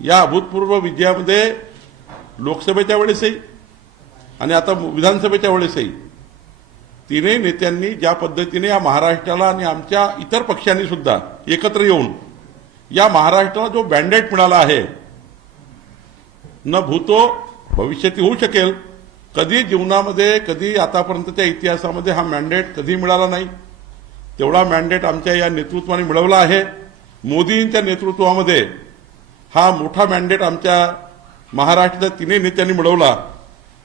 या अभूतपूर्व विजयामध्ये लोकसभेच्या वेळेसही आणि आता विधानसभेच्या वेळेसही तिन्ही नेत्यांनी ज्या पद्धतीने या महाराष्ट्राला आणि आमच्या इतर पक्षांनी सुद्धा एकत्र येऊन या महाराष्ट्राला जो मॅन्डेट मिळाला आहे, न भूतो भविष्यात होऊ शकेल, कधी जीवनामध्ये कधी आतापर्यंतच्या इतिहासामध्ये हा मॅन्डेट कधी मिळाला नाही, तेवढा मॅन्डेट आमच्या या नेतृत्वाने मिळवला आहे। मोदींच्या नेतृत्वामध्ये हा मोठा मॅन्डेट आमच्या महाराष्ट्राच्या तिन्ही नेत्यांनी मिळवला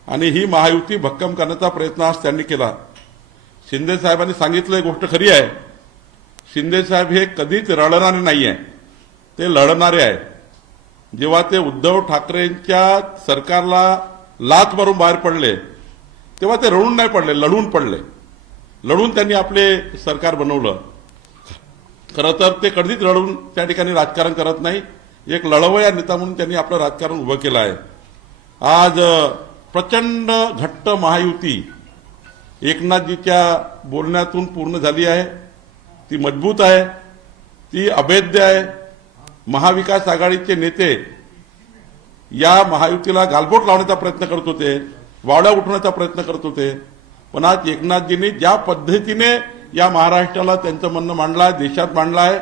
आणि ही महायुती भक्कम करण्याचा प्रयत्न आज त्यांनी केला। शिंदे साहेबांनी सांगितलं, गोष्ट खरी आहे, शिंदे साहेब हे कधीच रडणारे नाही आहे, ते लढणारे आहे। जेव्हा ते उद्धव ठाकरेंच्या सरकारला लाथ मारून बाहेर पडले तेव्हा ते रडून नाही पडले, लढून पडले, लढून त्यांनी आपले सरकार बनवलं। खरं तर ते कधीच रडून त्या ठिकाणी राजकारण करत नाही, एक लढवया नेता म्हणून त्यांनी आपलं राजकारण उभं केलं आहे। आज प्रचंड घट्ट महायुती एकनाथजीच्या बोलण्यातून पूर्ण झाली आहे, ती मजबूत आहे, ती अभेद्य आहे। महाविकास आघाडीचे नेते या महायुतीला गालबोट लावण्याचा प्रयत्न करत होते, वावड्या उठवण्याचा प्रयत्न करत होते, पण आज एकनाथजींनी ज्या पद्धतीने या महाराष्ट्राला त्यांचं म्हणणं मांडलं आहे, देशात मांडलं आहे,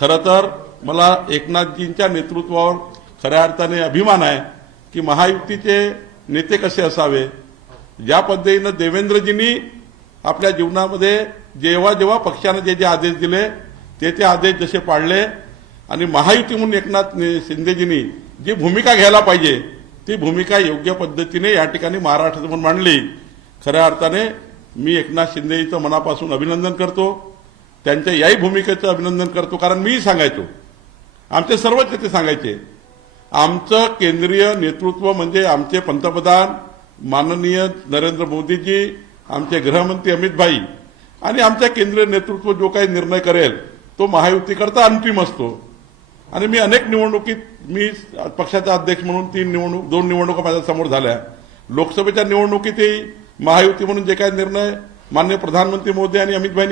खरं तर मला एकनाथजींच्या नेतृत्वावर खऱ्या अर्थाने अभिमान आहे की महायुतीचे नेते कसे असावे। ज्या पद्धतीनं देवेंद्रजींनी आपल्या जीवनामध्ये जेव्हा जेव्हा पक्षाने जे जे आदेश दिले ते आदेश जसे पाळले आणि महायुती म्हणून एकनाथ शिंदेजींनी जी भूमिका घ्यायला पाहिजे ती भूमिका योग्य पद्धतीने या ठिकाणी महाराष्ट्रात मांडली। खऱ्या अर्थाने मी एकनाथ शिंदेजींचं मनापासून अभिनंदन करतो, त्यांच्या याही भूमिकेचं अभिनंदन करतो, कारण मी सांगायचो, आमचे सर्वच नेते सांगायचे, आमचं केंद्रीय नेतृत्व म्हणजे आमचे पंतप्रधान माननीय नरेंद्र मोदीजी, आमचे गृहमंत्री अमित भाई आणि आमच्या केंद्रीय नेतृत्व जो काही निर्णय करेल तो महायुतीकरता अंतिम असतो। आणि मी अनेक निवडणुकीत मी पक्षाचा अध्यक्ष म्हणून दोन निवडणुका माझ्या समोर झाल्या, लोकसभेच्या निवडणुकीतही महायुती म्हणून जे काही निर्णय माननीय प्रधानमंत्री मोदी आणि अमित भाई